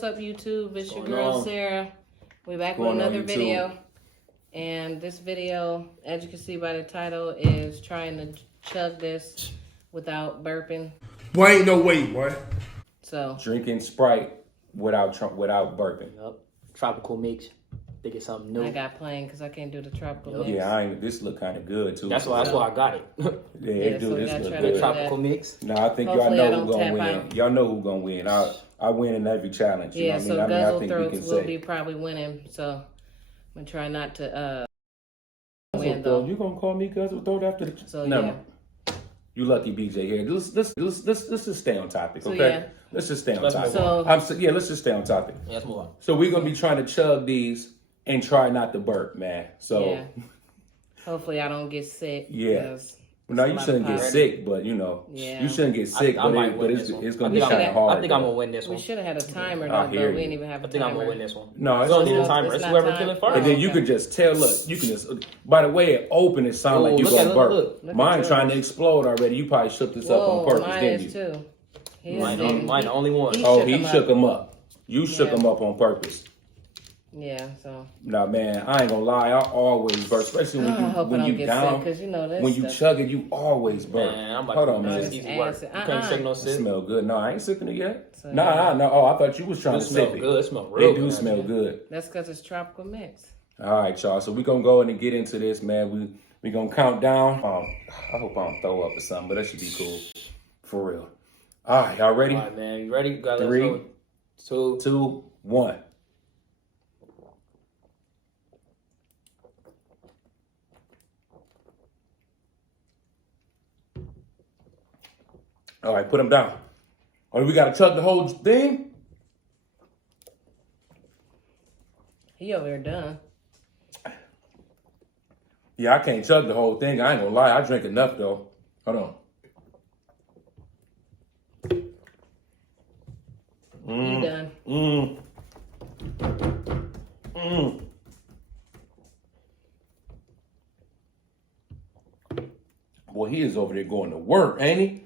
what's up, YouTube? It's your girl, Sarah. We're back with another video. And this video, as you can see by the title, is trying to chug this without burping. Boy, ain't no way, boy. So drinking Sprite without burping. Yep. Tropical mix. Think it's something new. I got plain because I can't do the tropical mix. Yeah, this look kind of good too. That's why I got it. Yeah, so this look good. good. Tropical mix. No, I think Hopefully y'all know who's gonna win. out. Y'all know who's gonna win. I win in every challenge. You Yeah, know so what I mean? Guzzle I think Throats we can will say. be probably winning. So I'm gonna try not to So, win though. you gonna call me Guzzle Throat after the? So no. yeah. You lucky BJ here. Let's just stay on topic, So, okay? yeah. Let's just stay on Let's topic. move on. Let's just stay on topic. Yeah, let's move on. So we're gonna be trying to chug these and try not to burp, man. So Yeah. Hopefully I don't get sick. Yeah. 'cause no, it's you a lot shouldn't of get power. sick, but you know, Yeah. you shouldn't get sick. I might but win it's this one. gonna be kind of hard. I think I'm gonna win this We one. should have had a timer I though, hear but you. we didn't even have a I think I'm timer. gonna win this one. No, We it's don't need a it's timer. not It's whoever time. kill it first. And then Oh, you okay. can just tell. Look, you can just by the way it opened, it sounded like you Look gonna at- burp. look. Look Mine at trying to yours. explode already. You probably shook this up Whoa, on purpose, mine didn't is you? too. His Mine didn't. the only one. He Oh, shook he him shook up. him up. You shook Yeah. him up on purpose. Yeah, so Nah, man, I ain't gonna lie. I always burp, especially when I hope I when don't you get down. sick because you know this When you stuff. chug it, you always burp. Man, I'm about Hold to on, do man. this It's easy work. acid. You can't shake no It sip. smell good. No, I ain't sipping it yet. So, Nah. Oh, I thought you was trying It to smell sip it. good. It smell real It do good. smell good. That's because it's tropical mix. All right, y'all. So we're going to go in and get into this, man. We going to count down. I hope I don't throw up or something, but that should be cool. For real. All right, y'all ready? All right, man. You ready? You got 3, 2, 2, 1. All right, put them down. Oh, we got to chug the whole thing? He over here done. Yeah, I can't chug the whole thing. I ain't going to lie. I drink enough, though. Hold on. You done. Boy, he is over there going to work, ain't he?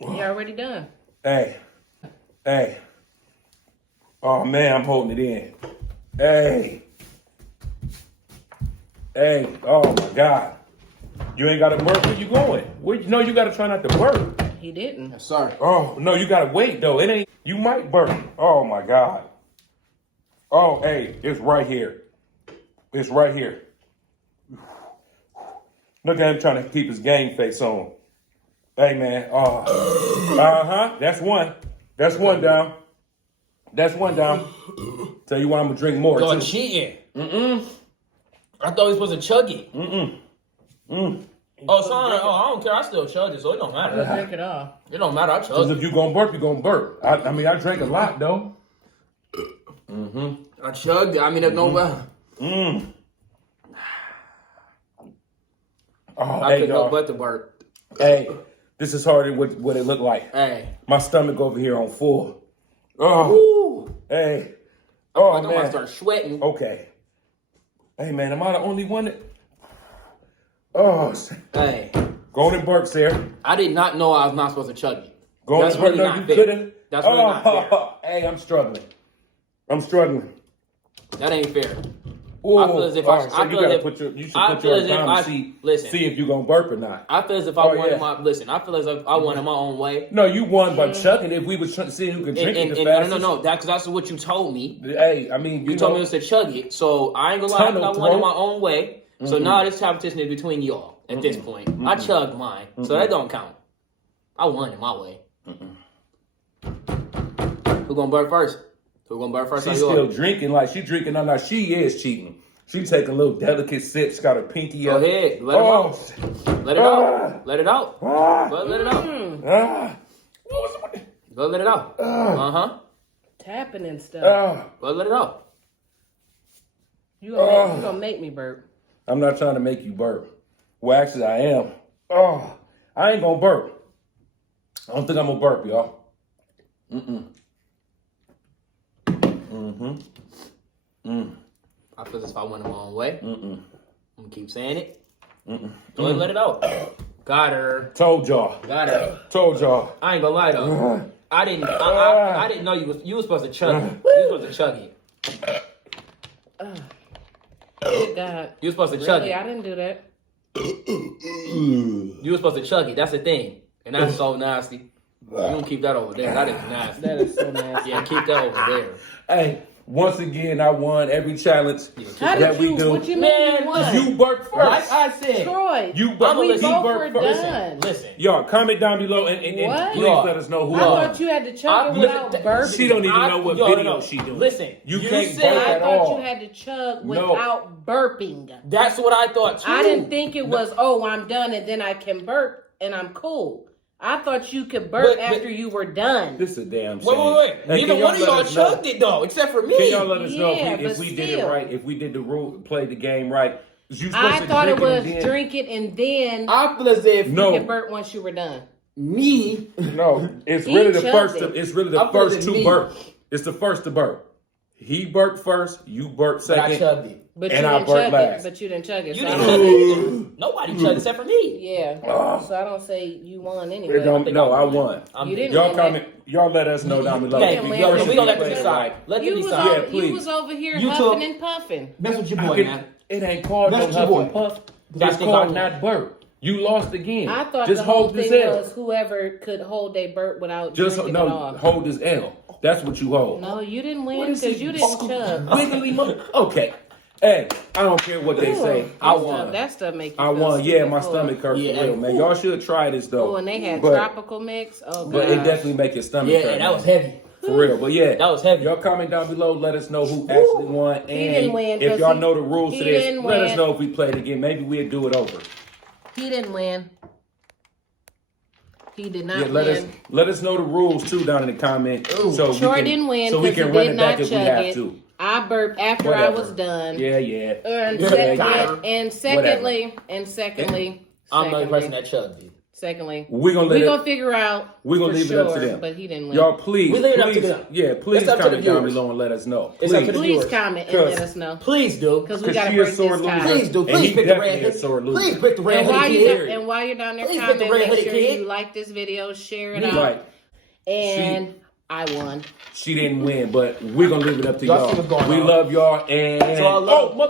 He already done. Hey. Oh, man, I'm holding it in. Hey. Oh, my God. You ain't got to burp. Where you going? No, you got to try not to burp. He didn't. Sorry. Oh, no, you got to wait, though. It ain't. You might burp. Oh, my God. Oh, hey, it's right here. It's right here. Look at him trying to keep his game face on. Hey, man. That's one. That's one down. That's one down. Tell you what, I'm going to drink more, You're too. cheating. I thought he was supposed to chug it. Oh, sorry. Oh, I don't care. I still chug it, so it don't matter. Drink it all. It don't matter. I Because chug if you going to burp, you're going to burp. I mean, I drank a lot, though. I chugged it. I mean, there's no way. Oh, I hey, couldn't help y'all. but to burp. Hey, this is harder than what it looked like. Hey. My stomach over here on full. Oh, Ooh. hey. Oh, I'm about to man. start sweating. Okay. Hey, man, am I the only one that... Oh, Hey. go on and burp, Sarah. I did not know I was not supposed to chug it. Go on That's and burp. really No, not you fair. couldn't. That's really not fair. Hey, I'm struggling. That ain't fair. Ooh. I feel as if All I- right, I so you feel gotta as if- put your, you should I put feel yours as if down I- and see listen. if you're gonna burp or not. I feel as if I Oh, wanted yeah. my... Listen, I feel as if I wanted my own way. No, you won by chugging. If we was seeing who could drink it the fastest. No. Because that's what you told me. Hey, I mean, You told me it was to chug it. So I ain't gonna lie. Tunnel I wanted throat. my own way. So now this competition is between y'all at this point. I chugged mine. So that don't count. I won it my way. Who gonna burp first? Who gonna burp first? She's Or you? still drinking like she drinking. No, she is cheating. She taking little delicate sips. Got her pinky Go up. ahead. Let it out. Let it out. Let it out. Ah, Go let it out. ah. What was it? Go let it out. Tapping and stuff. Go let it out. You gonna make me burp. I'm not trying to make you burp. Well, actually, I am. Oh, I ain't gonna burp. I don't think I'm gonna burp, y'all. I feel as if I went my own way. I'm gonna keep saying it. Go ahead and let it out. Got her. Told y'all. Got her. Told y'all. I ain't gonna lie though. I didn't know you was supposed to chug it. You was supposed to chug it. Good God. You was supposed to chug Really? it. I didn't do that. You was supposed to chug it. That's the thing. And that's so nasty. You don't keep that over there. That is nasty. That is so nasty. Yeah, keep that over there. Hey, once again, I won every challenge How that did we you? do. What you mean Man, you won? You burped first. Like I said, Troy. You we burped. He both were burped first. done. listen. Y'all, comment down below and What? please Y'all, let us know who I won. thought you had to chug it without burping. She don't even know what video she doing. Listen, You you can't said burp I at thought all. you had to chug No. without burping. that's what I thought too. I didn't think it was, oh, I'm done and then I can burp and I'm cool. I thought you could burp But- after you were done. This is a damn shame. Wait. Hey, Neither can one of let y'all us know? chugged it though, except for me. Can y'all let us know Yeah, if but we did it still. right? If we did the rule, played the game right? You supposed I to thought it drink was and then- drink it and then I feel as if No. you could burp once you were done. me. No, it's He really the chugged first. it. It's really the I'm feeling first two me. burp. It's the first to burp. He burped first. You burped But I second. chugged it. But And you I didn't burped chug last. it. But you didn't chug it. You So I didn't don't chug say, it either. Nobody chugged except for me. yeah. So I don't say you won It anyway. don't- no, I won. You didn't Y'all win comment. Y'all let us know down below. Thank you. If Yeah, yours we should gonna be let them played decide. right. Let them You was, decide. Yeah, you please. was over here You huffing took- and puffing. That's what your I boy, can- man. It ain't called That's no what huff you and want. puff. That's It's what called I not burp. You lost again. I thought just the whole hold this thing L. was whoever could hold a burp without Just drinking it no, off. hold this L. That's what you hold. No, you didn't What win is because he- you didn't chug. Wiggly Okay. Hey, I don't care what they say. I won. That stuff make you I feel won. Yeah, stupid my full. stomach hurt Yeah. for real, man. Y'all should try this though. Oh, and they had But- tropical mix. Oh, God. But it definitely make your stomach hurt. Yeah, that was man. heavy. For real. But yeah, That was heavy. Y'all comment down below. Let us know who actually won. And He didn't win, if 'cause y'all he- know the rules he to this, didn't let us win. know if we play it again. Maybe we'll do it over. He didn't win. He did not Yeah, win. let us know the rules too down in the comments. So Troy we can, didn't win so we because can he run did it back not if we chug have it. to. I burped after I Whatever. was done. Yeah. And, Yeah. and secondly, I'm the person that chugged it. secondly, We're gonna we let gonna it. figure out. We're gonna for leave it up to sure, them. But he didn't win. Y'all, please, We leave it up to please, them. yeah, please It's up to the comment down viewers. below and let us know. It's up to the Please. Please viewers. comment and let us know Please do. because we Because gotta she a break sore this tie. loser. Please do. And Please he pick the definitely red. a sore loser. Please pick the red And while, headed you kid. and while you're down there Please pick the commenting, make red-headed sure kid. you like this video, share it out, Right. and I won. She didn't win, but we're gonna leave it up to Y'all y'all. see what's going We on. love y'all and So I love- oh,